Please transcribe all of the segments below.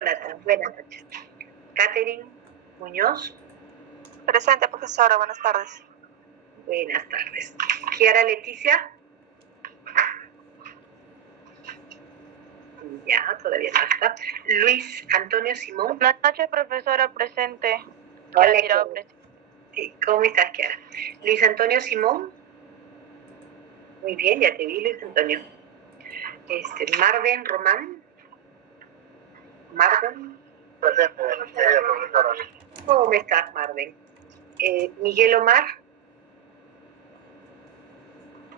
Buenas noches. Catherine Muñoz. Presente, profesora. Buenas tardes. Buenas tardes. Kiara Leticia. Ya, todavía no está. Luis Antonio Simón. Buenas noches, profesora. Presente. Hola, ¿cómo estás, Kiara? Luis Antonio Simón. Muy bien, ya te vi, Luis Antonio. Marven Román. Marven. Presente, profesora. ¿Cómo estás, Marven? Miguel Omar.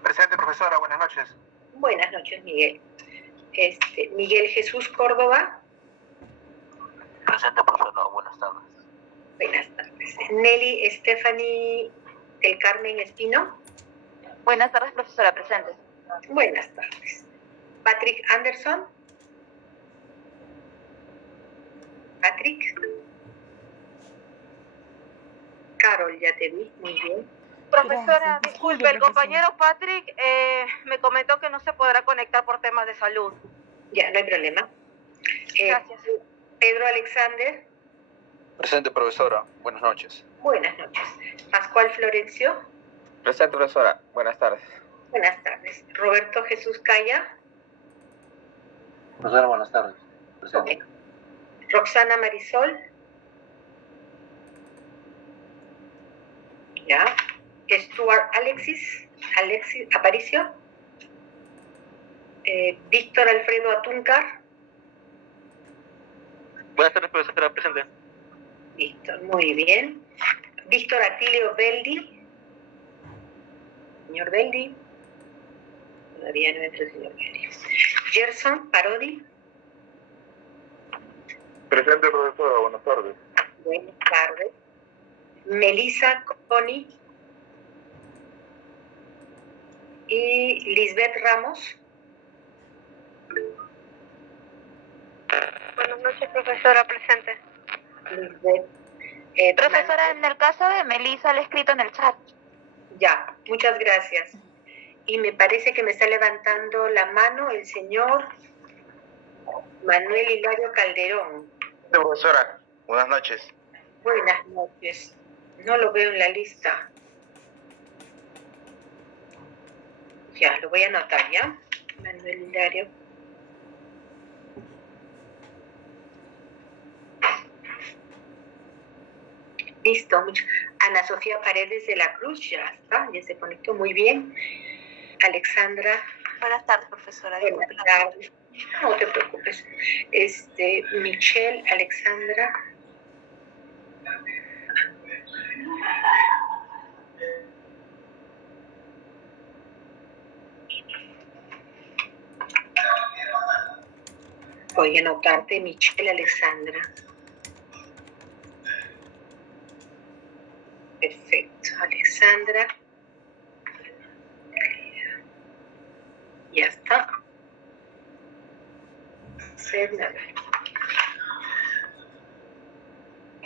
Presente, profesora. Buenas noches. Buenas noches, Miguel. Miguel Jesús Córdoba. Presente, profesora. Buenas tardes. Buenas tardes. Nelly Stephanie del Carmen Espino. Buenas tardes, profesora. Presente. Buenas tardes. Patrick Anderson. Patrick. Carol, ya te vi. Muy bien. Profesora, disculpe, el compañero Patrick me comentó que no se podrá conectar por temas de salud. Ya, no hay problema. Gracias. Pedro Alexander. Presente, profesora. Buenas noches. Buenas noches. Pascual Florencio. Presente, profesora. Buenas tardes. Buenas tardes. Roberto Jesús Calla. Profesora, buenas tardes. Presente. Okay. Roxana Marisol. Ya. Stuart Alexis Aparicio. Víctor Alfredo Atúncar. Buenas tardes, profesora. Presente. Víctor, muy bien. Víctor Atilio Beldi. Señor Beldi. Todavía no entra el señor Beldi. Gerson Parodi. Presente, profesora. Buenas tardes. Buenas tardes. Melissa Coni. Y Lisbeth Ramos. Buenas noches, profesora. Presente. Lisbeth. Profesora, en el caso de Melissa, le he escrito en el chat. Ya, muchas gracias. Y me parece que me está levantando la mano el señor Manuel Hilario Calderón. Profesora, buenas noches. Buenas noches. No lo veo en la lista. Ya, lo voy a anotar, ¿ya? Manuel Hilario. Listo. Ana Sofía Paredes de la Cruz, ya está, ya se conectó muy bien. Alexandra. Buenas tardes, profesora. Buenas tardes. No te preocupes. Michelle, Alexandra. Voy a anotarte, Michelle, Alexandra. Perfecto, Alexandra. Ya está.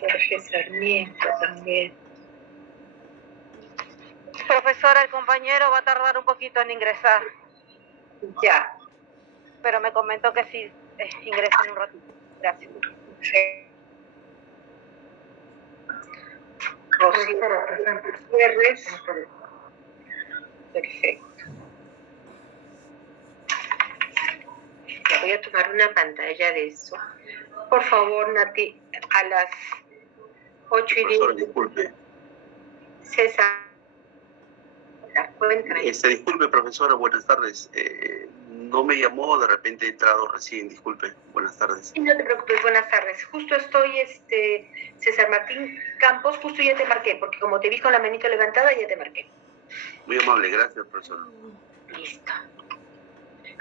Jorge Sarmiento también. Profesora, el compañero va a tardar un poquito en ingresar. Ya. Pero me comentó que sí ingresa en un ratito. Gracias. Rocío Gutiérrez. Perfecto. Ya voy a tomar una pantalla de eso. Por favor, Nati, a las 8:10. Disculpe. César. Disculpe, profesora, buenas tardes. No me llamó, de repente he entrado recién, disculpe. Buenas tardes. Sí, no te preocupes, buenas tardes. Justo estoy, César Martín Campos, justo ya te marqué, porque como te vi con la manito levantada, ya te marqué. Muy amable, gracias, profesora. Listo.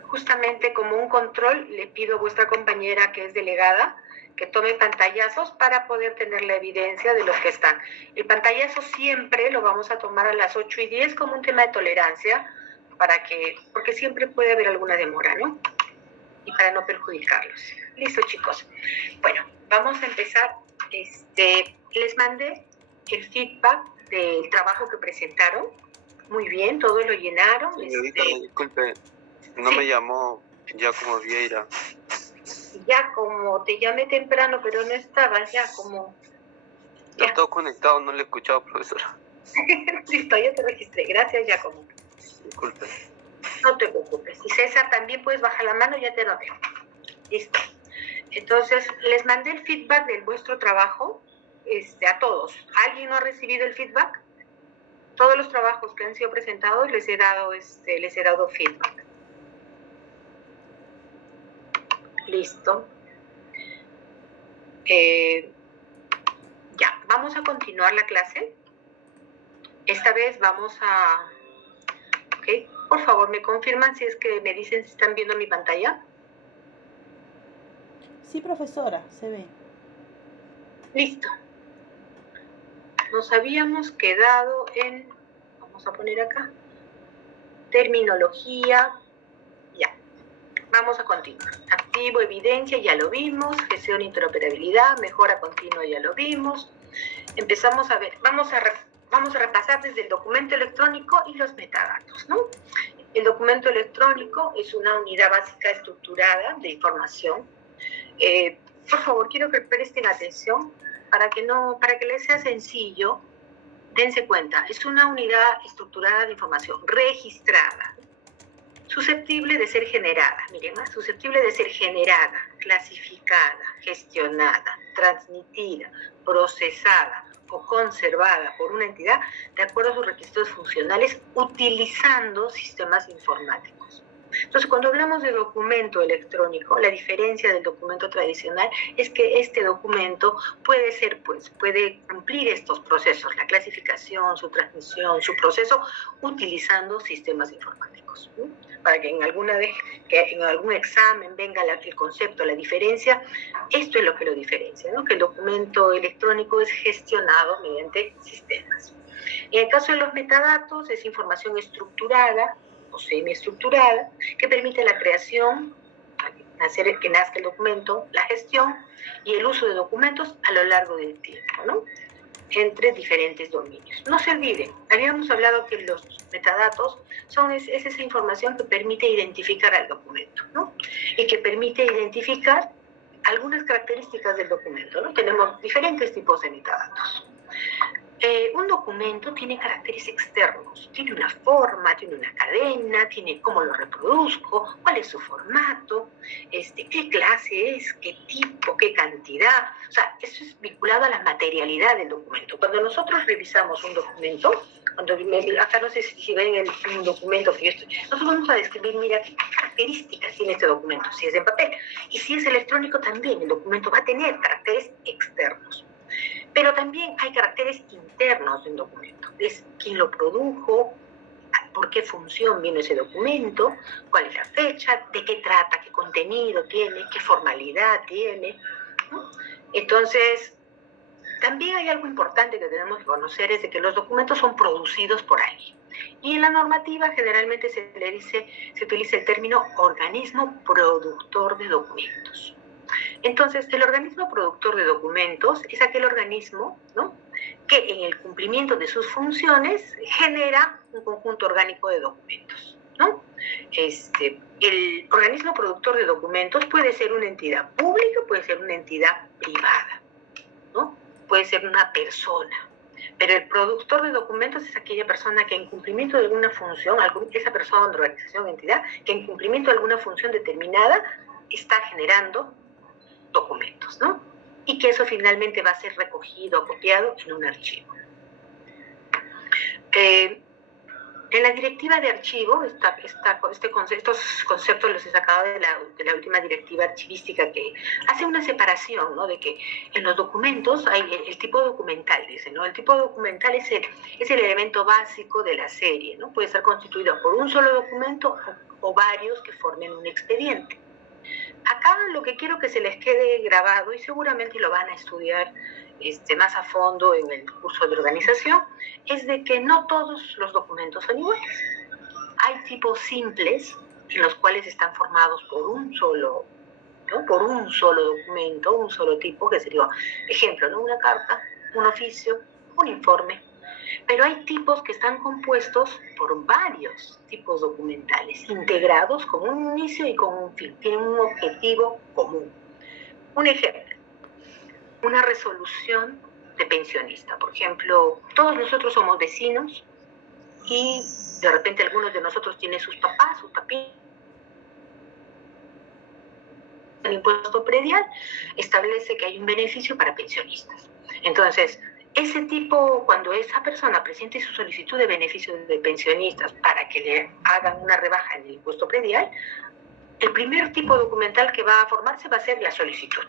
Justamente como un control, le pido a vuestra compañera que es delegada que tome pantallazos para poder tener la evidencia de los que están. El pantallazo siempre lo vamos a tomar a las 8:10 como un tema de tolerancia, porque siempre puede haber alguna demora, ¿no? Y para no perjudicarlos. Listo, chicos. Bueno, vamos a empezar. Les mandé el feedback del trabajo que presentaron. Muy bien, todos lo llenaron. Señorita, disculpe, no sí. me llamó Giacomo Vieira. Ya como te llamé temprano, pero no estabas, ya como... No estoy conectado, no le he escuchado, profesora. Listo, ya te registré. Gracias, Giacomo. Disculpe. No te preocupes. Y César, también puedes bajar la mano, ya te noté. Listo. Entonces, les mandé el feedback de vuestro trabajo a todos. ¿Alguien no ha recibido el feedback? Todos los trabajos que han sido presentados les he dado feedback. Listo. Ya, vamos a continuar la clase. Esta vez vamos a... ¿Ok? Por favor, ¿me confirman si es que me dicen si están viendo mi pantalla? Sí, profesora, se ve. Listo. Nos habíamos quedado en... Vamos a poner acá. Terminología. Ya. Vamos a continuar. Activo, evidencia, ya lo vimos. Gestión, interoperabilidad, mejora continua, ya lo vimos. Empezamos a ver. Vamos a repasar desde el documento electrónico y los metadatos, ¿no? El documento electrónico es una unidad básica estructurada de información. Por favor, quiero que presten atención para que les sea sencillo. Dense cuenta, es una unidad estructurada de información registrada, susceptible de ser generada, miren más, susceptible de ser generada, clasificada, gestionada, transmitida, procesada o conservada por una entidad de acuerdo a sus requisitos funcionales utilizando sistemas informáticos. Entonces, cuando hablamos de documento electrónico, la diferencia del documento tradicional es que este documento puede cumplir estos procesos, la clasificación, su transmisión, su proceso, utilizando sistemas informáticos. ¿Sí? Para que en algún examen venga el concepto, la diferencia, esto es lo que lo diferencia, ¿no? Que el documento electrónico es gestionado mediante sistemas. En el caso de los metadatos, es información estructurada o semiestructurada que permite la creación, que nazca el documento, la gestión y el uso de documentos a lo largo del tiempo, ¿no? Entre diferentes dominios. No se olviden, habíamos hablado que los metadatos es esa información que permite identificar al documento, ¿no? Y que permite identificar algunas características del documento, ¿no? Tenemos diferentes tipos de metadatos. Un documento tiene caracteres externos, tiene una forma, tiene una cadena, tiene cómo lo reproduzco, cuál es su formato, qué clase es, qué tipo, qué cantidad. O sea, eso es vinculado a la materialidad del documento. Cuando nosotros revisamos un documento, acá no sé si ven un documento que yo estoy, nosotros vamos a describir, mira, qué características tiene este documento, si es en papel. Y si es electrónico también, el documento va a tener caracteres externos. Pero también hay caracteres internos de un documento. Es quién lo produjo, por qué función vino ese documento, cuál es la fecha, de qué trata, qué contenido tiene, qué formalidad tiene, ¿no? Entonces, también hay algo importante que tenemos que conocer, es de que los documentos son producidos por alguien. Y en la normativa generalmente se utiliza el término organismo productor de documentos. Entonces, el organismo productor de documentos es aquel organismo, ¿no?, que en el cumplimiento de sus funciones genera un conjunto orgánico de documentos, ¿no? El organismo productor de documentos puede ser una entidad pública, puede ser una entidad privada, ¿no? Puede ser una persona. Pero el productor de documentos es aquella persona que en cumplimiento de alguna función, esa persona, organización, entidad, que en cumplimiento de alguna función determinada está generando documentos, ¿no? Y que eso finalmente va a ser recogido, copiado en un archivo. En la directiva de archivo, estos conceptos los he sacado de la última directiva archivística, que hace una separación, ¿no?, de que en los documentos hay el tipo documental, dice, ¿no? El tipo documental es el elemento básico de la serie, ¿no? Puede ser constituido por un solo documento o varios que formen un expediente. Acá lo que quiero que se les quede grabado, y seguramente lo van a estudiar más a fondo en el curso de organización, es de que no todos los documentos son iguales. Hay tipos simples en los cuales están formados por un solo, ¿no?, por un solo documento, un solo tipo, que sería, ejemplo, ¿no?, una carta, un oficio, un informe. Pero hay tipos que están compuestos por varios tipos documentales, integrados con un inicio y con un fin, tienen un objetivo común. Un ejemplo, una resolución de pensionista. Por ejemplo, todos nosotros somos vecinos y de repente algunos de nosotros tienen sus papás, sus papitos. El impuesto predial establece que hay un beneficio para pensionistas. Entonces, ese tipo, cuando esa persona presente su solicitud de beneficio de pensionistas para que le hagan una rebaja en el impuesto predial, el primer tipo documental que va a formarse va a ser la solicitud.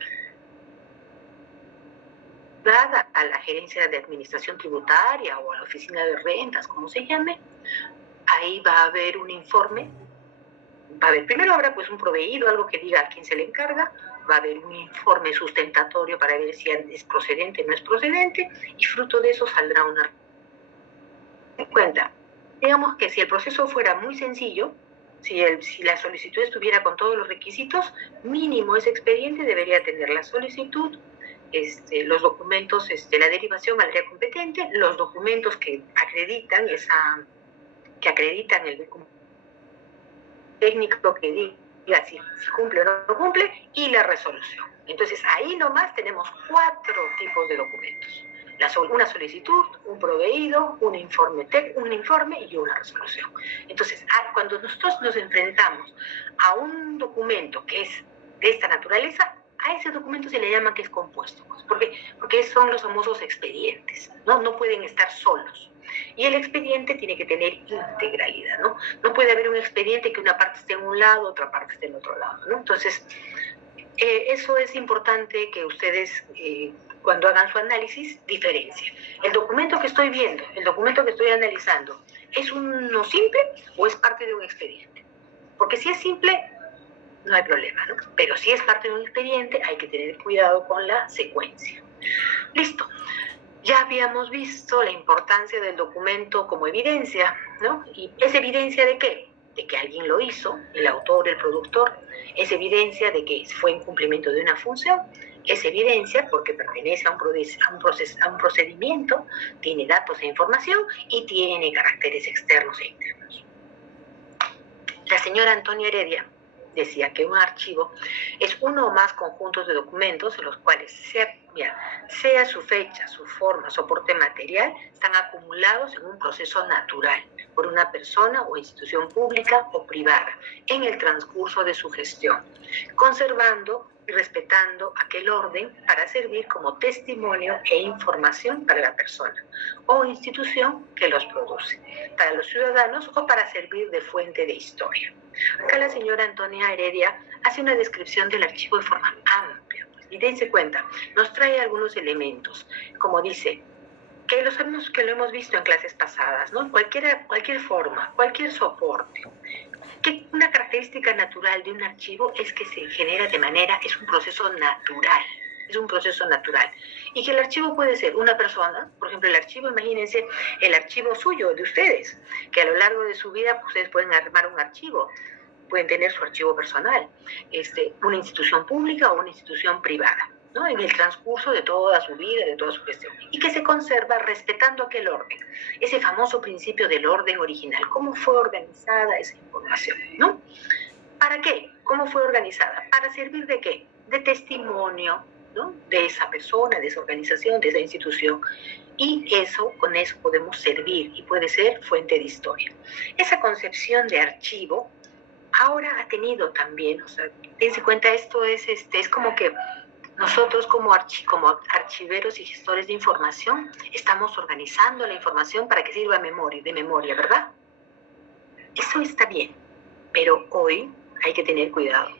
Dada a la gerencia de administración tributaria o a la oficina de rentas, como se llame, ahí va a haber un informe. Primero habrá pues un proveído, algo que diga a quién se le encarga, va a haber un informe sustentatorio para ver si es procedente o no es procedente, y fruto de eso saldrá una cuenta. Digamos que si el proceso fuera muy sencillo, si la solicitud estuviera con todos los requisitos, mínimo ese expediente debería tener la solicitud, los documentos, la derivación al área competente, los documentos que acreditan el documento técnico que diga si cumple o no cumple, y la resolución. Entonces ahí nomás tenemos 4 tipos de documentos: una solicitud, un proveído, un informe y una resolución. Entonces, cuando nosotros nos enfrentamos a un documento que es de esta naturaleza, a ese documento se le llama que es compuesto, porque son los famosos expedientes, ¿no? No pueden estar solos. Y el expediente tiene que tener integralidad, ¿no? No puede haber un expediente que una parte esté en un lado, otra parte esté en otro lado, ¿no? Entonces, eso es importante que ustedes, cuando hagan su análisis, diferencien. El documento que estoy viendo, el documento que estoy analizando, ¿es uno simple o es parte de un expediente? Porque si es simple, no hay problema, ¿no? Pero si es parte de un expediente, hay que tener cuidado con la secuencia. Listo. Ya habíamos visto la importancia del documento como evidencia, ¿no? ¿Y es evidencia de qué? De que alguien lo hizo, el autor, el productor. Es evidencia de que fue en cumplimiento de una función. Es evidencia porque pertenece a un procedimiento, tiene datos e información y tiene caracteres externos e internos. La señora Antonia Heredia decía que un archivo es uno o más conjuntos de documentos en los cuales, sea su fecha, su forma, soporte material, están acumulados en un proceso natural por una persona o institución pública o privada en el transcurso de su gestión, conservando y respetando aquel orden para servir como testimonio e información para la persona o institución que los produce, para los ciudadanos o para servir de fuente de historia. Acá la señora Antonia Heredia hace una descripción del archivo de forma amplia. Y dense cuenta, nos trae algunos elementos, como dice, que lo hemos visto en clases pasadas, ¿no? Cualquier forma, cualquier soporte. Que una característica natural de un archivo es que se genera es un proceso natural. Es un proceso natural. Y que el archivo puede ser una persona, por ejemplo, el archivo, imagínense, el archivo suyo, de ustedes, que a lo largo de su vida ustedes pueden armar un archivo, pueden tener su archivo personal, una institución pública o una institución privada, ¿no? En el transcurso de toda su vida, de toda su gestión, y que se conserva respetando aquel orden, ese famoso principio del orden original, cómo fue organizada esa información, ¿no? ¿Para qué? ¿Cómo fue organizada? ¿Para servir de qué? De testimonio, ¿no? De esa persona, de esa organización, de esa institución. Y con eso podemos servir y puede ser fuente de historia. Esa concepción de archivo ahora ha tenido también, dense cuenta, esto es como que nosotros como archiveros y gestores de información estamos organizando la información para que sirva de memoria, ¿verdad? Eso está bien, pero hoy hay que tener cuidado.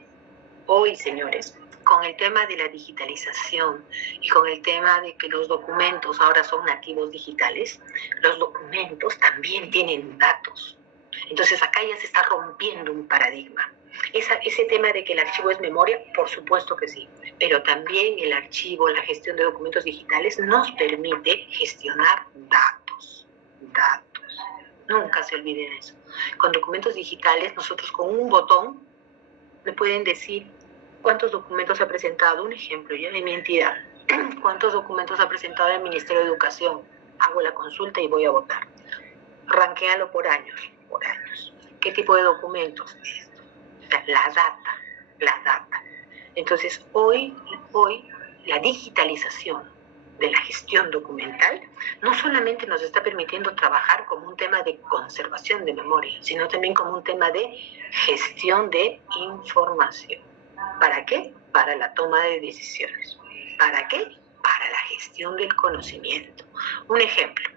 Hoy, señores, con el tema de la digitalización y con el tema de que los documentos ahora son nativos digitales, los documentos también tienen datos. Entonces acá ya se está rompiendo un paradigma. Ese tema de que el archivo es memoria, por supuesto que sí, pero también el archivo, la gestión de documentos digitales nos permite gestionar datos. Nunca se olviden eso. Con documentos digitales, nosotros con un botón me pueden decir cuántos documentos ha presentado, un ejemplo, yo de mi entidad, cuántos documentos ha presentado el Ministerio de Educación, hago la consulta y voy a votar. Ranquéalo por años. ¿Qué tipo de documentos? La data. Entonces, hoy la digitalización de la gestión documental no solamente nos está permitiendo trabajar como un tema de conservación de memoria, sino también como un tema de gestión de información. ¿Para qué? Para la toma de decisiones. ¿Para qué? Para la gestión del conocimiento. Un ejemplo.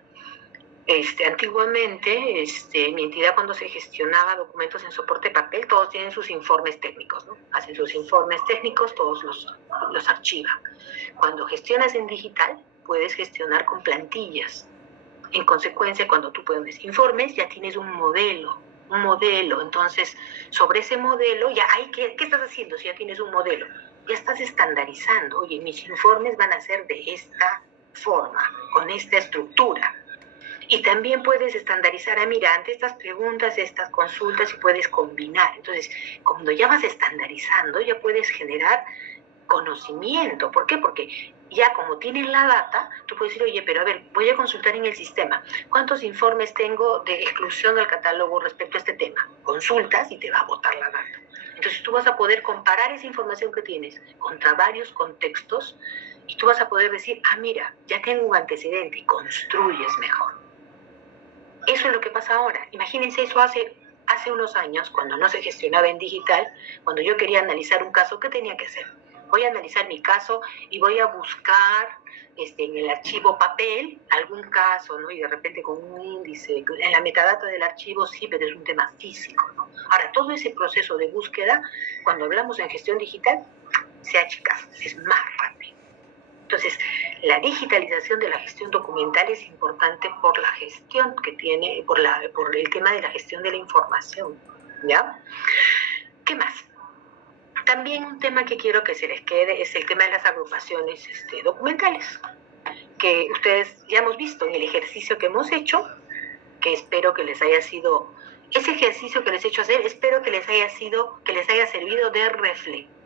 Antiguamente, mi entidad, cuando se gestionaba documentos en soporte papel, todos tienen sus informes técnicos, ¿no? Hacen sus informes técnicos, todos los archivan. Cuando gestionas en digital, puedes gestionar con plantillas. En consecuencia, cuando tú pones informes, ya tienes un modelo. Entonces, sobre ese modelo, ya hay ¿qué estás haciendo si ya tienes un modelo? Ya estás estandarizando. Oye, mis informes van a ser de esta forma, con esta estructura. Y también puedes estandarizar, mira, ante estas preguntas, estas consultas, y puedes combinar. Entonces, cuando ya vas estandarizando, ya puedes generar conocimiento. ¿Por qué? Porque ya como tienes la data, tú puedes decir, oye, pero a ver, voy a consultar en el sistema. ¿Cuántos informes tengo de exclusión del catálogo respecto a este tema? Consultas y te va a botar la data. Entonces tú vas a poder comparar esa información que tienes contra varios contextos y tú vas a poder decir, mira, ya tengo un antecedente y construyes mejor. Eso es lo que pasa ahora. Imagínense eso hace unos años, cuando no se gestionaba en digital, cuando yo quería analizar un caso, ¿qué tenía que hacer? Voy a analizar mi caso y voy a buscar en el archivo papel algún caso, ¿no? Y de repente con un índice, en la metadata del archivo sí, pero es un tema físico, ¿no? Ahora, todo ese proceso de búsqueda, cuando hablamos en gestión digital, se achica, es más rápido. Entonces, la digitalización de la gestión documental es importante por la gestión que tiene, por el tema de la gestión de la información, ¿ya? ¿Qué más? También un tema que quiero que se les quede es el tema de las agrupaciones documentales, que ustedes ya hemos visto en el ejercicio que hemos hecho, que espero que les haya sido, ese ejercicio que les he hecho hacer, espero que les haya servido de reflexión.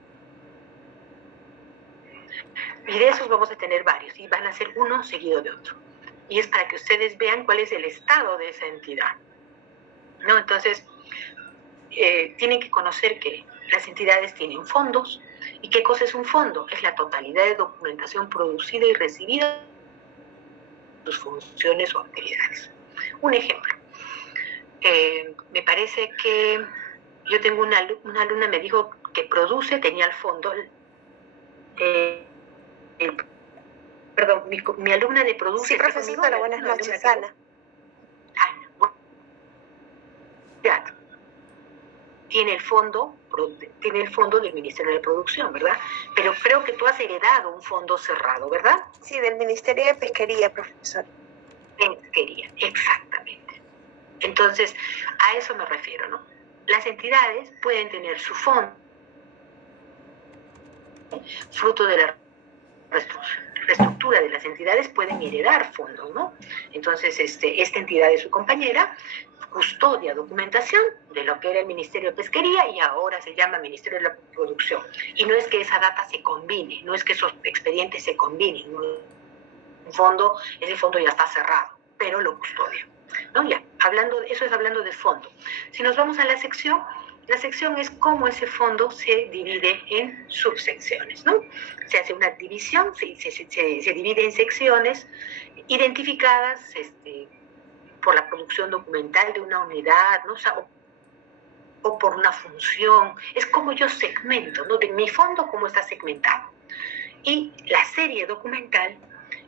Y de esos vamos a tener varios, y van a ser uno seguido de otro. Y es para que ustedes vean cuál es el estado de esa entidad, ¿no? Entonces, tienen que conocer que las entidades tienen fondos. ¿Y qué cosa es un fondo? Es la totalidad de documentación producida y recibida de sus funciones o actividades. Un ejemplo. Me parece que yo tengo una alumna, me dijo que produce, tenía el fondo... Perdón, mi alumna de producción... Sí, profesora, buenas noches, Ana. Ya. Tiene el fondo del Ministerio de Producción, ¿verdad? Pero creo que tú has heredado un fondo cerrado, ¿verdad? Sí, del Ministerio de Pesquería, profesor. Pesquería, exactamente. Entonces, a eso me refiero, ¿no? Las entidades pueden tener su fondo, fruto de la reestructura de las entidades, pueden heredar fondos, ¿no? Entonces, esta entidad es su compañera, custodia documentación de lo que era el Ministerio de Pesquería y ahora se llama Ministerio de la Producción. Y no es que esa data se combine, no es que esos expedientes se combinen. Ese fondo ya está cerrado, pero lo custodia, ¿no? Ya, eso es hablando de fondo. Si nos vamos a la sección es cómo ese fondo se divide en subsecciones, ¿no? Se hace una división, se divide en secciones identificadas por la producción documental de una unidad, ¿no? O por una función. Es como yo segmento, ¿no? De mi fondo, cómo está segmentado. Y la serie documental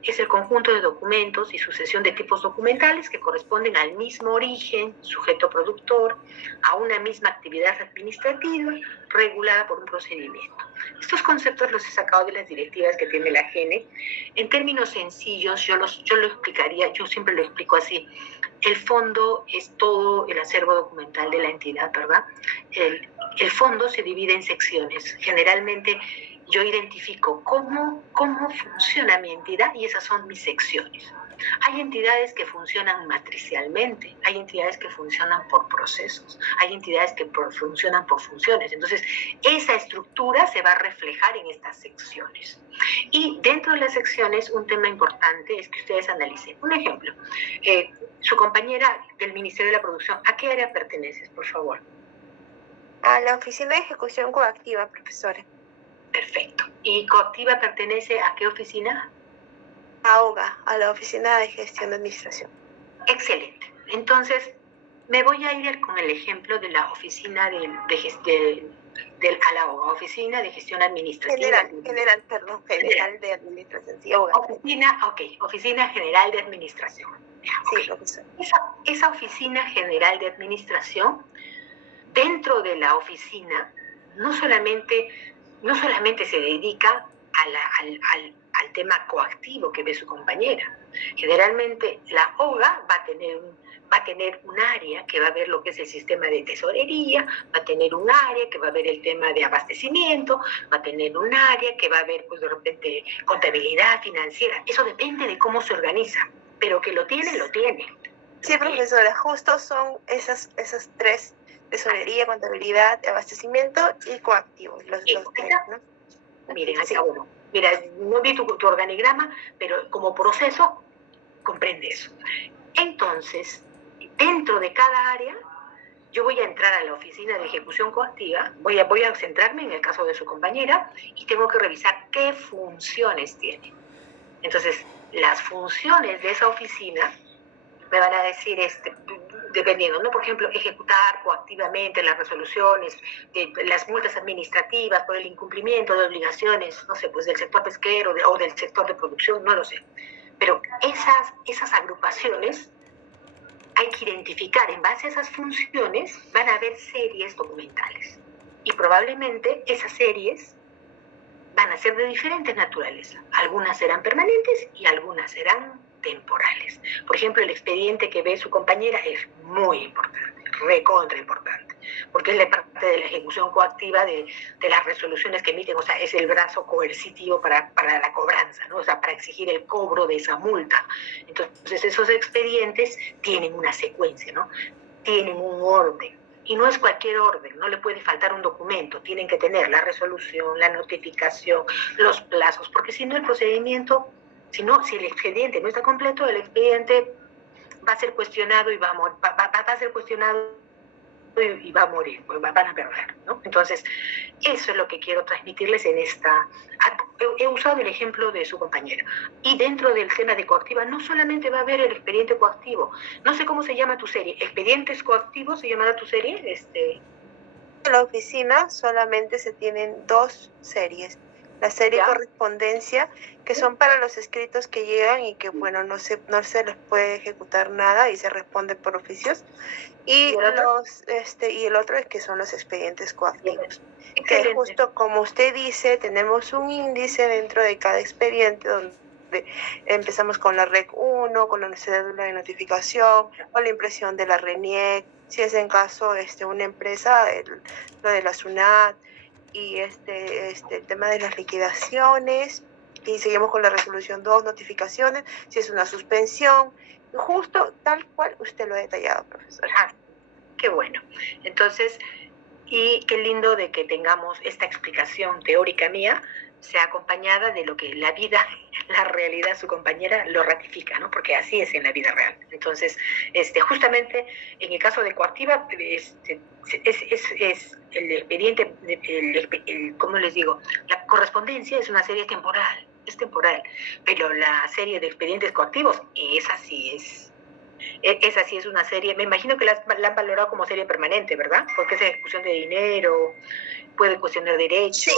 es el conjunto de documentos y sucesión de tipos documentales que corresponden al mismo origen, sujeto productor, a una misma actividad administrativa regulada por un procedimiento. Estos conceptos los he sacado de las directivas que tiene la GENE. En términos sencillos, yo lo explicaría, yo siempre lo explico así. El fondo es todo el acervo documental de la entidad, ¿verdad? El fondo se divide en secciones. Generalmente yo identifico cómo funciona mi entidad y esas son mis secciones. Hay entidades que funcionan matricialmente, hay entidades que funcionan por procesos, hay entidades que funcionan por funciones. Entonces, esa estructura se va a reflejar en estas secciones. Y dentro de las secciones, un tema importante es que ustedes analicen. Un ejemplo, su compañera del Ministerio de la Producción, ¿a qué área perteneces, por favor? A la Oficina de Ejecución Coactiva, profesora. Perfecto. ¿Y Coactiva pertenece a qué oficina? A OGA, a la Oficina de Gestión de Administración. Excelente. Entonces, me voy a ir con el ejemplo de la oficina a la OGA, Oficina de Gestión Administrativa. General de Administración, sí, OGA. Oficina General de Administración. Sí, profesor. Esa Oficina General de Administración, dentro de la oficina, no solamente se dedica al tema coactivo que ve su compañera. Generalmente la OGA va a tener un área que va a ver lo que es el sistema de tesorería, va a tener un área que va a ver el tema de abastecimiento, va a tener un área que va a ver, pues de repente, contabilidad financiera. Eso depende de cómo se organiza, pero que lo tiene. Sí, profesora, justo son esas tres: tesorería, contabilidad, abastecimiento y coactivo. Los tres, ¿no? Miren, así, bueno, mira, no vi tu organigrama, pero como proceso comprende eso. Entonces, dentro de cada área, yo voy a entrar a la oficina de ejecución coactiva, voy a centrarme en el caso de su compañera y tengo que revisar qué funciones tiene. Entonces, las funciones de esa oficina me van a decir, dependiendo, ¿no? Por ejemplo, ejecutar coactivamente las resoluciones, las multas administrativas por el incumplimiento de obligaciones, no sé, pues del sector pesquero o del sector de producción, no lo sé. Pero esas agrupaciones hay que identificar, en base a esas funciones van a haber series documentales. Y probablemente esas series van a ser de diferentes naturaleza. Algunas serán permanentes y algunas serán temporales. Por ejemplo, el expediente que ve su compañera es muy importante, recontra importante, porque es la parte de la ejecución coactiva de las resoluciones que emiten, o sea, es el brazo coercitivo para la cobranza, ¿no? O sea, para exigir el cobro de esa multa. Entonces, esos expedientes tienen una secuencia, ¿no? Tienen un orden. Y no es cualquier orden, no le puede faltar un documento, tienen que tener la resolución, la notificación, los plazos, porque si no el procedimiento, si el expediente no está completo, el expediente va a ser cuestionado y va a ser cuestionado y va a morir, van a perder, ¿no? Entonces, eso es lo que quiero transmitirles en esta... He usado el ejemplo de su compañera. Y dentro del tema de coactiva, no solamente va a haber el expediente coactivo. No sé cómo se llama tu serie. ¿Expedientes coactivos se llamará tu serie? En la oficina solamente se tienen 2 series. La serie correspondencia, que son para los escritos que llegan y que, bueno, no se les puede ejecutar nada y se responde por oficios. Y el otro es que son los expedientes coactivos. Que justo como usted dice, tenemos un índice dentro de cada expediente donde empezamos con la REC 1, con la cédula de notificación, con la impresión de la RENIEC, si es en caso una empresa, lo de la SUNAT, y el tema de las liquidaciones, y seguimos con la resolución 2, notificaciones, si es una suspensión, justo tal cual usted lo ha detallado, profesora. Qué bueno. Entonces, y qué lindo de que tengamos esta explicación teórica mía, sea acompañada de lo que la vida, la realidad, su compañera lo ratifica, ¿no? Porque así es en la vida real. Entonces, justamente en el caso de coactiva, es el expediente, ¿cómo les digo? La correspondencia es una serie temporal, es temporal, pero la serie de expedientes coactivos, esa sí es una serie, me imagino que la han valorado como serie permanente, ¿verdad? Porque es ejecución de dinero, puede cuestionar derechos. Sí.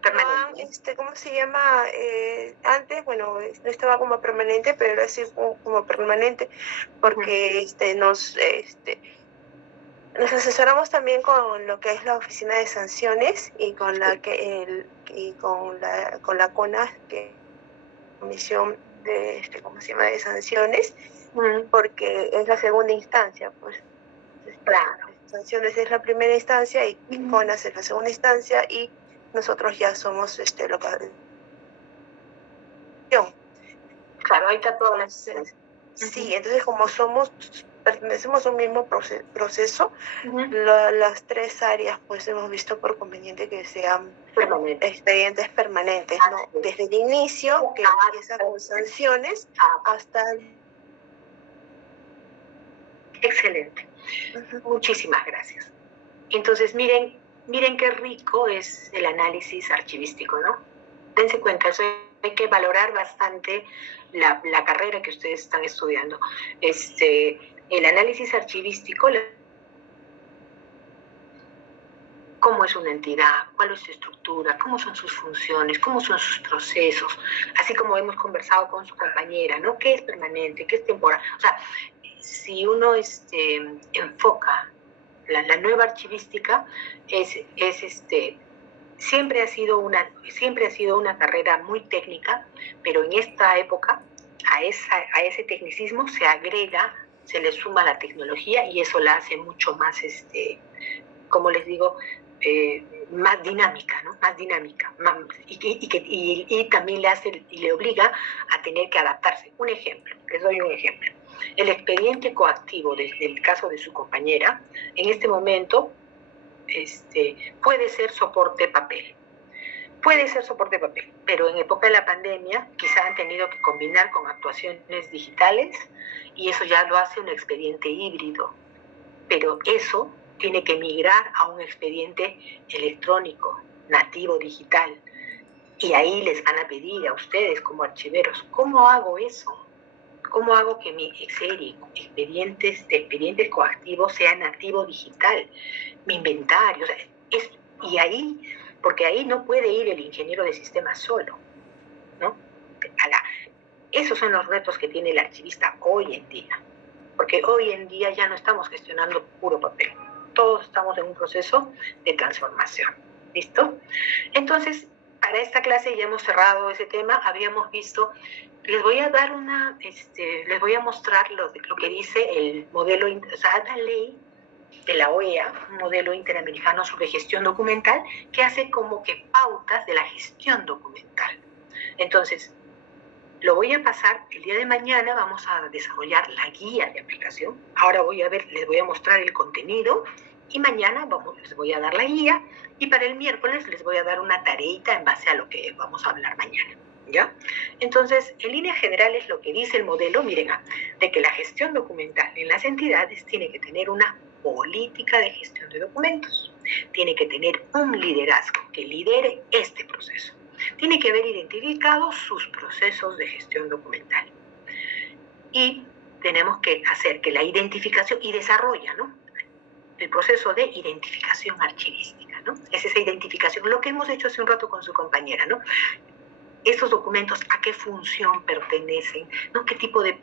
Permanente. ¿Cómo se llama? Antes, bueno, no estaba como permanente, pero ahora sí como permanente, porque nos asesoramos también con lo que es la oficina de sanciones y con la con la CONA, que es la comisión de de sanciones, porque es la segunda instancia, pues. Claro. Sanciones es la primera instancia y CONAS es la segunda instancia, y nosotros ya somos local. Claro, ahí está toda la... Sí, entonces como pertenecemos a un mismo proceso, las 3 áreas pues hemos visto por conveniente que sean expedientes permanentes, ¿no? Desde el inicio, que empieza con sanciones, hasta... Excelente. Muchísimas gracias. Entonces, miren, miren qué rico es el análisis archivístico, ¿no? Dense cuenta, eso hay que valorar bastante la carrera que ustedes están estudiando. El análisis archivístico, cómo es una entidad, cuál es su estructura, cómo son sus funciones, cómo son sus procesos, así como hemos conversado con su compañera, ¿no? ¿Qué es permanente, qué es temporal? O sea, si uno enfoca la nueva archivística, siempre ha sido una carrera muy técnica, pero en esta época a ese tecnicismo se agrega, se le suma la tecnología y eso la hace mucho más, como les digo, más dinámica, ¿no? Más dinámica, y también le obliga a tener que adaptarse. Un ejemplo, les doy un ejemplo. El expediente coactivo del caso de su compañera, en este momento, puede ser soporte papel. Puede ser soporte papel, pero en época de la pandemia quizá han tenido que combinar con actuaciones digitales y eso ya lo hace un expediente híbrido. Pero eso tiene que migrar a un expediente electrónico, nativo, digital. Y ahí les van a pedir a ustedes como archiveros, ¿cómo hago eso? ¿Cómo hago que mi serie, expedientes coactivos sea nativo digital? Mi inventario, y ahí, porque ahí no puede ir el ingeniero de sistemas solo, ¿no? Esos son los retos que tiene el archivista hoy en día, porque hoy en día ya no estamos gestionando puro papel, todos estamos en un proceso de transformación, ¿listo? Entonces, para esta clase ya hemos cerrado ese tema, habíamos visto, les voy a dar les voy a mostrar lo que dice el modelo, o sea, la ley de la OEA, un modelo interamericano sobre gestión documental, que hace como que pautas de la gestión documental. Entonces, lo voy a pasar, el día de mañana vamos a desarrollar la guía de aplicación. Ahora les voy a mostrar el contenido y mañana les voy a dar la guía y para el miércoles les voy a dar una tareita en base a lo que vamos a hablar mañana, ¿ya? Entonces, en líneas generales lo que dice el modelo, miren, de que la gestión documental en las entidades tiene que tener una política de gestión de documentos, tiene que tener un liderazgo que lidere este proceso, tiene que haber identificado sus procesos de gestión documental y tenemos que hacer que la identificación y desarrolla, ¿no?, el proceso de identificación archivística, ¿no? Es esa identificación, lo que hemos hecho hace un rato con su compañera, ¿no? Estos documentos, ¿a qué función pertenecen? ¿No? ¿Qué tipo de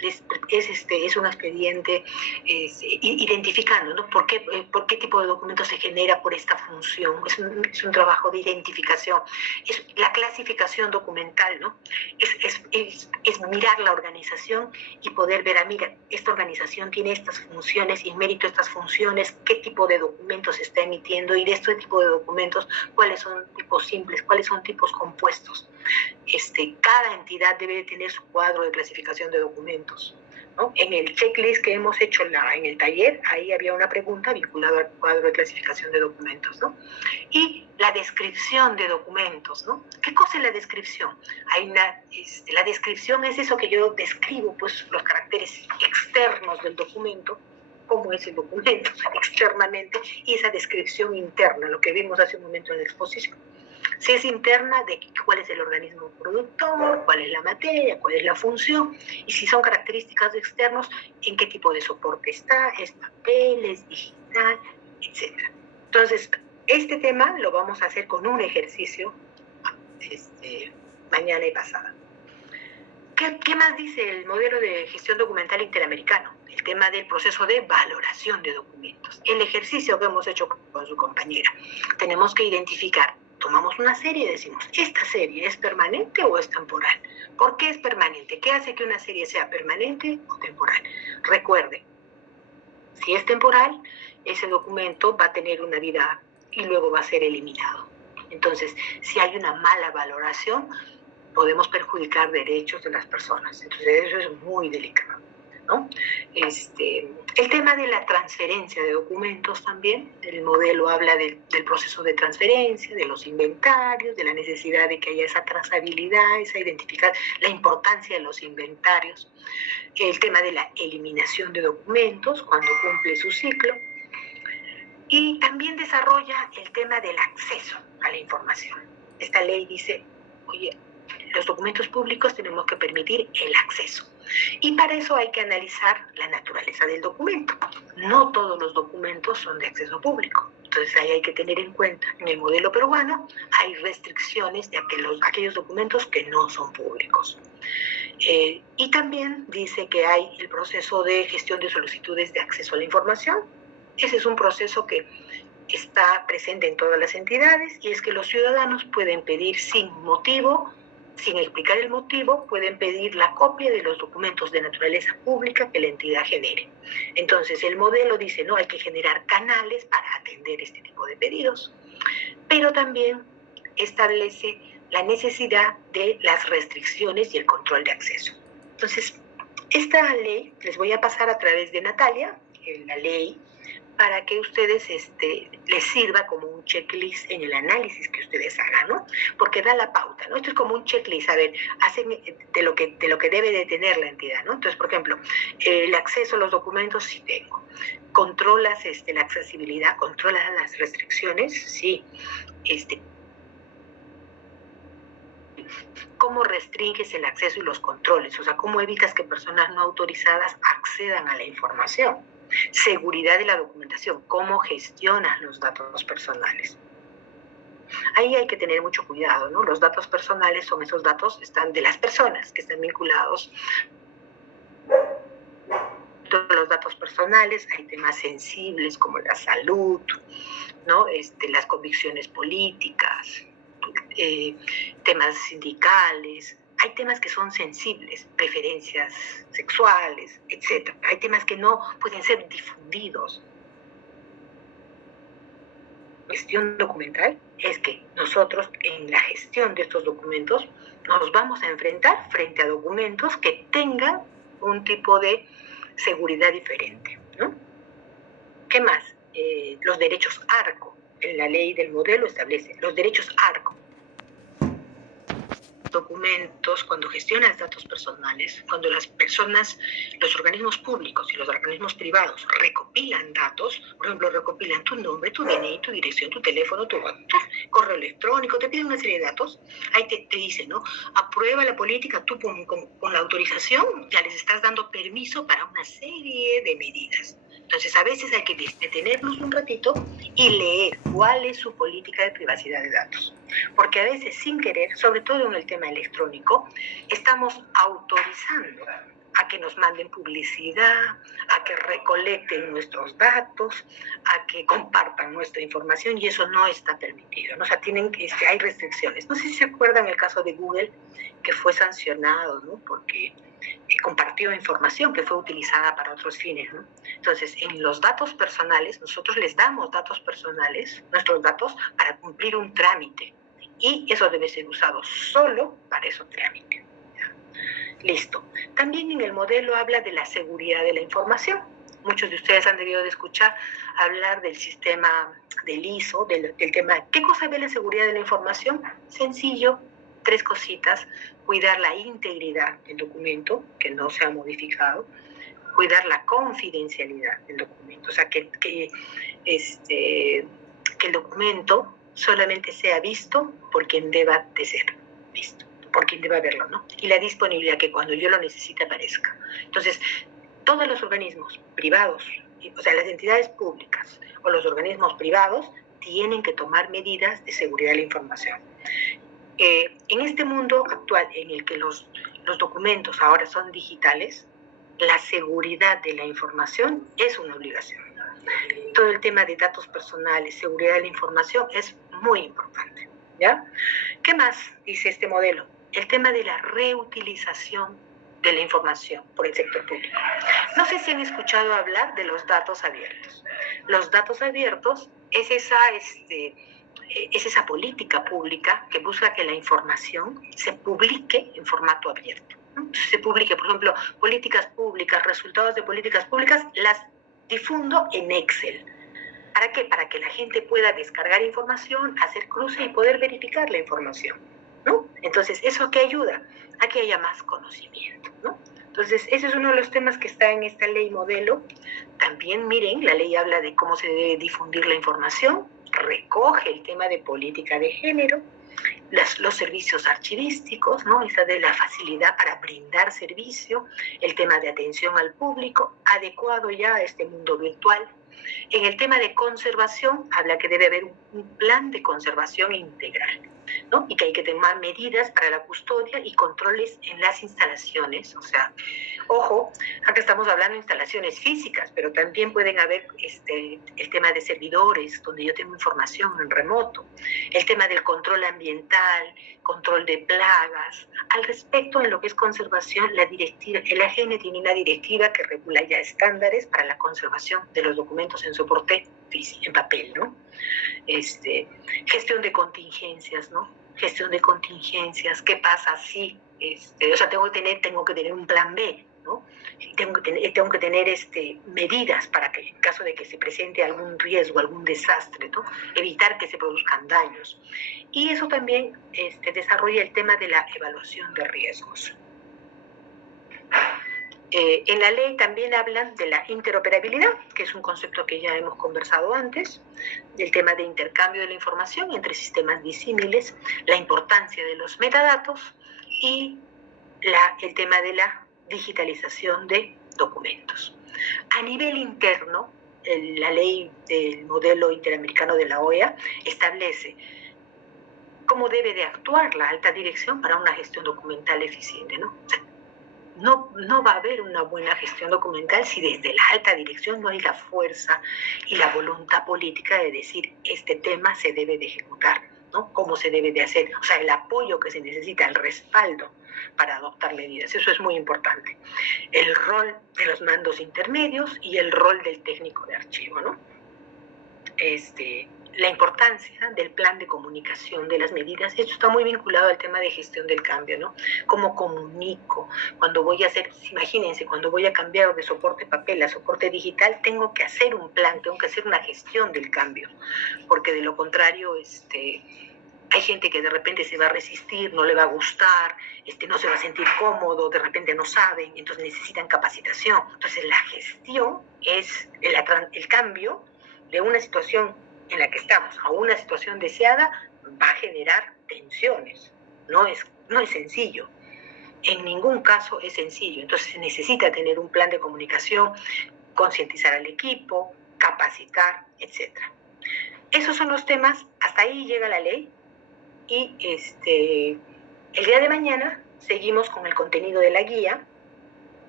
es un expediente? Identificando, ¿no? ¿Por qué tipo de documento se genera por esta función? Es un trabajo de identificación. Es la clasificación documental, ¿no? Es mirar la organización y poder ver, mira, esta organización tiene estas funciones y en mérito a estas funciones, ¿qué tipo de documentos se está emitiendo? Y de este tipo de documentos, ¿cuáles son tipos simples? ¿Cuáles son tipos compuestos? Cada entidad debe de tener su cuadro de clasificación de documentos, ¿no? En el checklist que hemos hecho en el taller, ahí había una pregunta vinculada al cuadro de clasificación de documentos, ¿no? Y la descripción de documentos, ¿no? ¿Qué cosa es la descripción? La descripción es eso que yo describo, pues, los caracteres externos del documento, cómo es el documento externamente, y esa descripción interna, lo que vimos hace un momento en la exposición. Si es interna, de cuál es el organismo productor, cuál es la materia, cuál es la función, y si son características externos, en qué tipo de soporte está, es papel, es digital, etc. Entonces, este tema lo vamos a hacer con un ejercicio mañana y pasado. ¿Qué más dice el modelo de gestión documental interamericano? El tema del proceso de valoración de documentos. El ejercicio que hemos hecho con su compañera. Tenemos que identificar. Tomamos una serie y decimos, ¿esta serie es permanente o es temporal? ¿Por qué es permanente? ¿Qué hace que una serie sea permanente o temporal? Recuerde, si es temporal, ese documento va a tener una vida y luego va a ser eliminado. Entonces, si hay una mala valoración, podemos perjudicar derechos de las personas. Entonces, eso es muy delicado, ¿no? El tema de la transferencia de documentos también, el modelo habla del proceso de transferencia, de los inventarios, de la necesidad de que haya esa trazabilidad, esa identificar la importancia de los inventarios, el tema de la eliminación de documentos cuando cumple su ciclo, Y también desarrolla el tema del acceso a la información. Esta ley dice, oye, los documentos públicos tenemos que permitir el acceso. Y para eso hay que analizar la naturaleza del documento. No todos los documentos son de acceso público. Entonces ahí hay que tener en cuenta, en el modelo peruano hay restricciones de aquellos documentos que no son públicos. Y también dice que hay el proceso de gestión de solicitudes de acceso a la información. Ese es un proceso que está presente en todas las entidades y es que los ciudadanos pueden pedir sin motivo, sin explicar el motivo, pueden pedir la copia de los documentos de naturaleza pública que la entidad genere. Entonces el modelo dice, no, hay que generar canales para atender este tipo de pedidos, pero también establece la necesidad de las restricciones y el control de acceso. Entonces, esta ley les voy a pasar a través de Natalia, la ley, para que ustedes les sirva como un checklist en el análisis que ustedes hagan, ¿no? Porque da la pauta, ¿no? Esto es como un checklist, a ver, de lo que debe de tener la entidad, ¿no? Entonces, por ejemplo, el acceso a los documentos sí tengo. ¿Controlas la accesibilidad? ¿Controlas las restricciones? Sí. ¿Cómo restringes el acceso y los controles? O sea, ¿cómo evitas que personas no autorizadas accedan a la información? Seguridad de la documentación, ¿cómo gestionas los datos personales? Ahí hay que tener mucho cuidado, ¿no? Los datos personales son esos datos de las personas que están vinculados. Los datos personales, hay temas sensibles como la salud, ¿no? Las convicciones políticas, temas sindicales. Hay temas que son sensibles, preferencias sexuales, etc. Hay temas que no pueden ser difundidos. Gestión documental es que nosotros en la gestión de estos documentos nos vamos a enfrentar frente a documentos que tengan un tipo de seguridad diferente, ¿no? ¿Qué más? Los derechos ARCO. En la ley del modelo establece los derechos ARCO. Documentos, cuando gestionas datos personales, cuando las personas, los organismos públicos y los organismos privados recopilan datos, por ejemplo, recopilan tu nombre, tu DNI, tu dirección, tu teléfono, tu correo electrónico, te piden una serie de datos, ahí te dicen, ¿no? Aprueba la política, tú con la autorización ya les estás dando permiso para una serie de medidas. Entonces, a veces hay que detenernos un ratito y leer cuál es su política de privacidad de datos. Porque a veces, sin querer, sobre todo en el tema electrónico, estamos autorizando a que nos manden publicidad, a que recolecten nuestros datos, a que compartan nuestra información, y eso no está permitido, ¿no? O sea, hay restricciones. No sé si se acuerdan el caso de Google, que fue sancionado, ¿no? Porque compartió información que fue utilizada para otros fines, ¿no? Entonces, en los datos personales, nosotros les damos datos personales, nuestros datos, para cumplir un trámite. Y eso debe ser usado solo para esos trámites. Listo. También en el modelo habla de la seguridad de la información. Muchos de ustedes han debido de escuchar hablar del sistema del ISO, del tema. ¿Qué cosa ve la seguridad de la información? Sencillo, 3 cositas. Cuidar la integridad del documento, que no sea modificado. Cuidar la confidencialidad del documento. O sea, que el documento solamente sea visto por quien deba de ser visto, por quien deba verlo, ¿no? Y la disponibilidad, que cuando yo lo necesite aparezca. Entonces, todos los organismos privados, o sea, las entidades públicas o los organismos privados tienen que tomar medidas de seguridad de la información. En este mundo actual en el que los documentos ahora son digitales, la seguridad de la información es una obligación. Todo el tema de datos personales, seguridad de la información es muy importante, ¿ya? ¿Qué más dice este modelo? El tema de la reutilización de la información por el sector público. No sé si han escuchado hablar de los datos abiertos. Los datos abiertos es esa política pública que busca que la información se publique en formato abierto, ¿no? Se publique, por ejemplo, políticas públicas, resultados de políticas públicas, las difundo en Excel. ¿Para qué? Para que la gente pueda descargar información, hacer cruce y poder verificar la información, ¿no? Entonces, ¿eso qué ayuda? A que haya más conocimiento, ¿no? Entonces, ese es uno de los temas que está en esta ley modelo. También, miren, la ley habla de cómo se debe difundir la información, recoge el tema de política de género, los servicios archivísticos, ¿no? Esa de la facilidad para brindar servicio, el tema de atención al público, adecuado ya a este mundo virtual. En el tema de conservación, habla que debe haber un plan de conservación integral, ¿no? Y que hay que tomar medidas para la custodia y controles en las instalaciones. O sea, ojo, acá estamos hablando de instalaciones físicas, pero también pueden haber el tema de servidores, donde yo tengo información en remoto, el tema del control ambiental, control de plagas. Al respecto, en lo que es conservación, la AGN tiene una directiva que regula ya estándares para la conservación de los documentos en soporte físico, en papel, ¿no? Gestión de contingencias, ¿no? Gestión de contingencias, ¿qué pasa si? O sea, tengo que tener un plan B, ¿no? Tengo que tener medidas para que en caso de que se presente algún riesgo, algún desastre, ¿no? Evitar que se produzcan daños. Y eso también desarrolla el tema de la evaluación de riesgos. En la ley también hablan de la interoperabilidad, que es un concepto que ya hemos conversado antes, del tema de intercambio de la información entre sistemas disímiles, la importancia de los metadatos y el tema de la digitalización de documentos. A nivel interno, la ley del modelo interamericano de la OEA establece cómo debe de actuar la alta dirección para una gestión documental eficiente, ¿no? O sea, no va a haber una buena gestión documental si desde la alta dirección no hay la fuerza y la voluntad política de decir este tema se debe de ejecutar, ¿no? Cómo se debe de hacer, o sea, el apoyo que se necesita, el respaldo para adoptar medidas, eso es muy importante. El rol de los mandos intermedios y el rol del técnico de archivo, ¿no? La importancia del plan de comunicación de las medidas, esto está muy vinculado al tema de gestión del cambio, ¿no? Cómo comunico, cuando voy a hacer, imagínense, cuando voy a cambiar de soporte papel a soporte digital, tengo que hacer un plan, tengo que hacer una gestión del cambio, porque de lo contrario, hay gente que de repente se va a resistir, no le va a gustar, no se va a sentir cómodo, de repente no saben, entonces necesitan capacitación. Entonces la gestión es el cambio de una situación en la que estamos a una situación deseada, va a generar tensiones. No es sencillo. En ningún caso es sencillo. Entonces se necesita tener un plan de comunicación, concientizar al equipo, capacitar, etc. Esos son los temas, hasta ahí llega la ley. Y el día de mañana seguimos con el contenido de la guía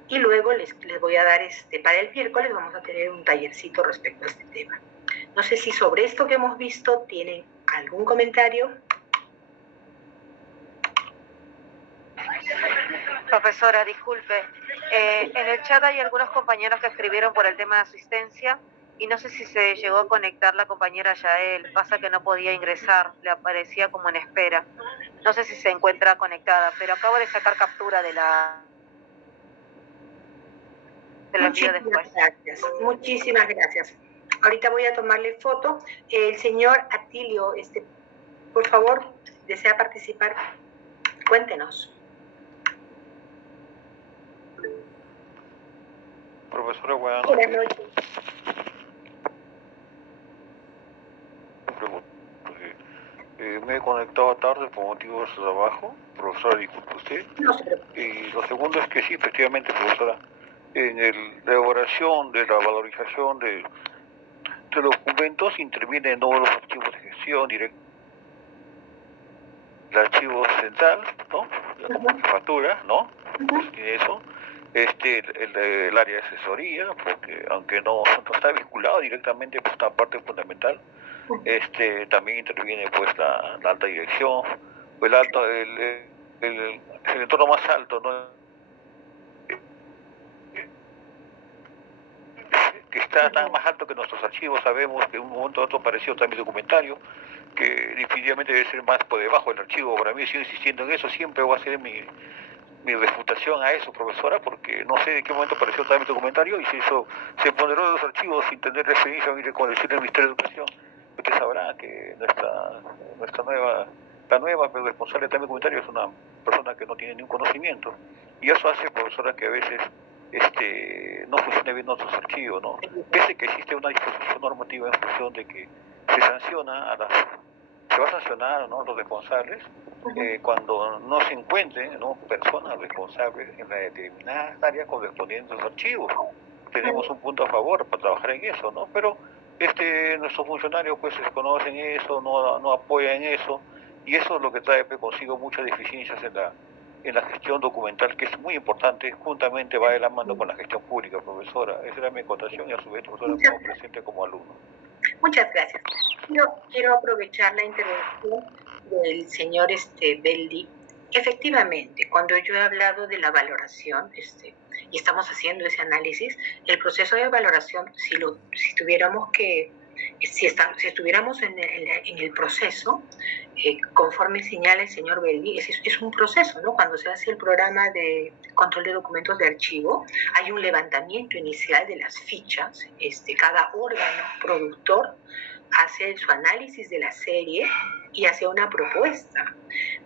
y luego les voy a dar, para el miércoles vamos a tener un tallercito respecto a este tema. No sé si sobre esto que hemos visto tienen algún comentario. Profesora, disculpe. En el chat hay algunos compañeros que escribieron por el tema de asistencia y no sé si se llegó a conectar la compañera Yael. Pasa que no podía ingresar, le aparecía como en espera. No sé si se encuentra conectada, pero acabo de sacar captura de la envío después. Gracias. Muchísimas gracias. Ahorita voy a tomarle foto. El señor Atilio, por favor, desea participar. Cuéntenos. Profesora, buenas noches. Me he conectado tarde por motivos de trabajo. Profesora, disculpe usted. No se preocupe. Y lo segundo es que sí, efectivamente, profesora, en la elaboración de la valorización de los documentos intervienen todos los archivos de gestión directa, el archivo central, ¿no? La factura, ¿no? Pues tiene eso. El área de asesoría, porque aunque no está vinculado directamente, pues está parte fundamental. También interviene pues la alta dirección, el entorno más alto, ¿no? Que está tan más alto que nuestros archivos. Sabemos que en un momento u otro apareció también documentario, que definitivamente debe ser más por debajo del archivo. Para mí, sigo insistiendo en eso, siempre va a ser mi refutación a eso, profesora, porque no sé de qué momento apareció también documentario y si eso se ponderó en los archivos sin tener referencia con el Ministerio de Educación. Usted sabrá que la nueva pero responsable de también documentario es una persona que no tiene ningún conocimiento. Y eso hace, profesora, que a veces no funcione bien nuestros archivos, ¿no? Pese que existe una disposición normativa en función de que se sanciona se va a sancionar, ¿no?, a los responsables cuando no se encuentren, ¿no?, personas responsables en la determinada área correspondiente a los archivos. Tenemos un punto a favor para trabajar en eso, ¿no? Pero nuestros funcionarios pues desconocen eso, no apoyan eso, y eso es lo que trae consigo muchas deficiencias en la gestión documental, que es muy importante, juntamente va de la mano con la gestión pública, profesora. Esa era mi acotación y a su vez, profesora, como presente como alumno. Muchas gracias. Quiero aprovechar la intervención del señor Beldi. Efectivamente, cuando yo he hablado de la valoración, y estamos haciendo ese análisis, el proceso de valoración, si estuviéramos en el proceso, conforme señala el señor Beldi, es un proceso, ¿no? Cuando se hace el programa de control de documentos de archivo, hay un levantamiento inicial de las fichas, cada órgano productor hace su análisis de la serie y hace una propuesta,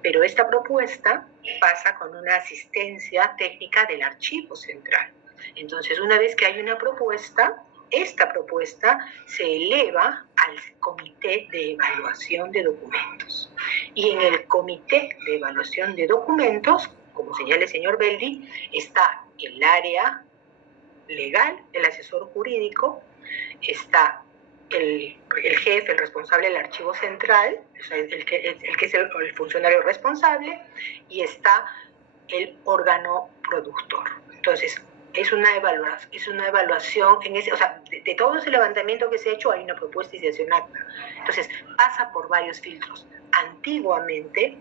pero esta propuesta pasa con una asistencia técnica del archivo central. Entonces, una vez que hay una propuesta, esta propuesta se eleva al comité de evaluación de documentos. Y en el comité de evaluación de documentos, como señala el señor Beldi, está el área legal, el asesor jurídico, está el jefe, el responsable del archivo central, el que es el funcionario responsable, y está el órgano productor. Entonces, es una evaluación en ese, o sea, de todo ese levantamiento que se ha hecho hay una propuesta y se hace un acta. Entonces, pasa por varios filtros. Antiguamente,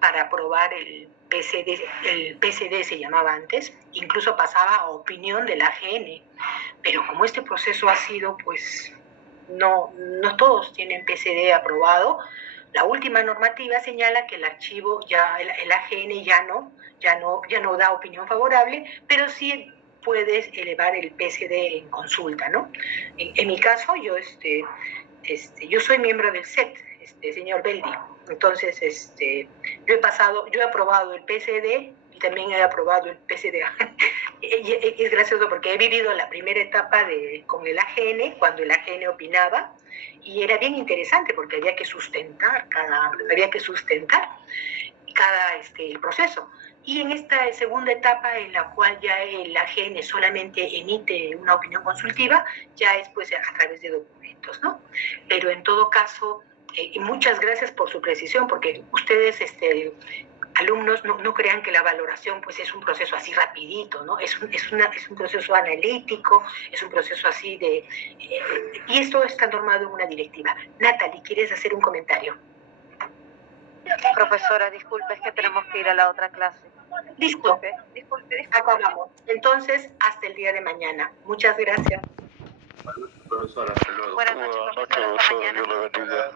para aprobar el PCD se llamaba antes, incluso pasaba a opinión de la AGN, pero como este proceso ha sido, pues, no todos tienen PCD aprobado, la última normativa señala que el archivo, el AGN ya no da opinión favorable, pero sí puedes elevar el PCD en consulta, ¿no? En mi caso, yo soy miembro del SET, señor Beldi. Entonces, yo he aprobado el PCD y también he aprobado el PCDA. Es gracioso porque he vivido la primera etapa con el AGN, cuando el AGN opinaba, y era bien interesante porque había que sustentar el proceso. Y en esta segunda etapa, en la cual ya el AGN solamente emite una opinión consultiva, ya es pues a través de documentos, ¿no? Pero en todo caso, muchas gracias por su precisión, porque ustedes, alumnos, no crean que la valoración pues es un proceso así rapidito, ¿no? Es un proceso analítico, es un proceso así y esto está normado en una directiva. Natalie, ¿quieres hacer un comentario? Profesora, disculpe, es que tenemos que ir a la otra clase. Disculpe. Acabamos. Entonces, hasta el día de mañana. Muchas gracias. Profesora, hasta luego. Buenas noches, profesora. Hasta mañana. Dios la bendiga.